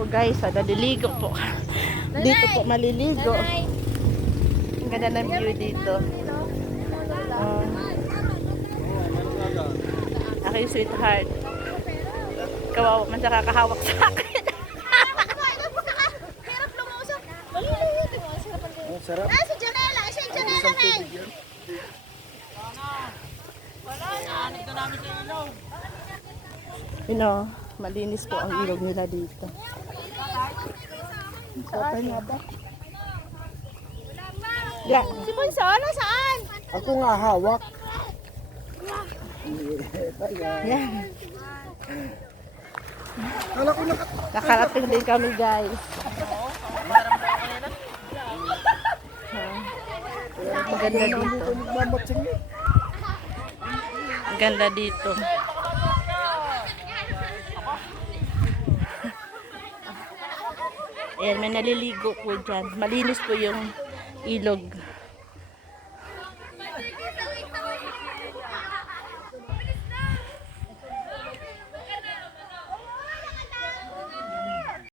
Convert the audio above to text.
po guys, naliligo po. Dito po maliligo. Ang ganda ng view dito. Aking sweetheart. Kawawa man siya kakahawak sa akin. Hirap lumusok. Maliliit. Ang sarap. Ah, si Janela. Si Janela na eh. You know, malinis po ang ilog nila dito. Saan nga ba? Yeah. Si Bunso, nasaan? Ako nga hawak. Yan. Kala ko Nakarating din kami guys. Ang ganda dito. nagmamatsing eh. Ang ganda dito. Ayan, may naliligo po dyan. Malinis po yung ilog.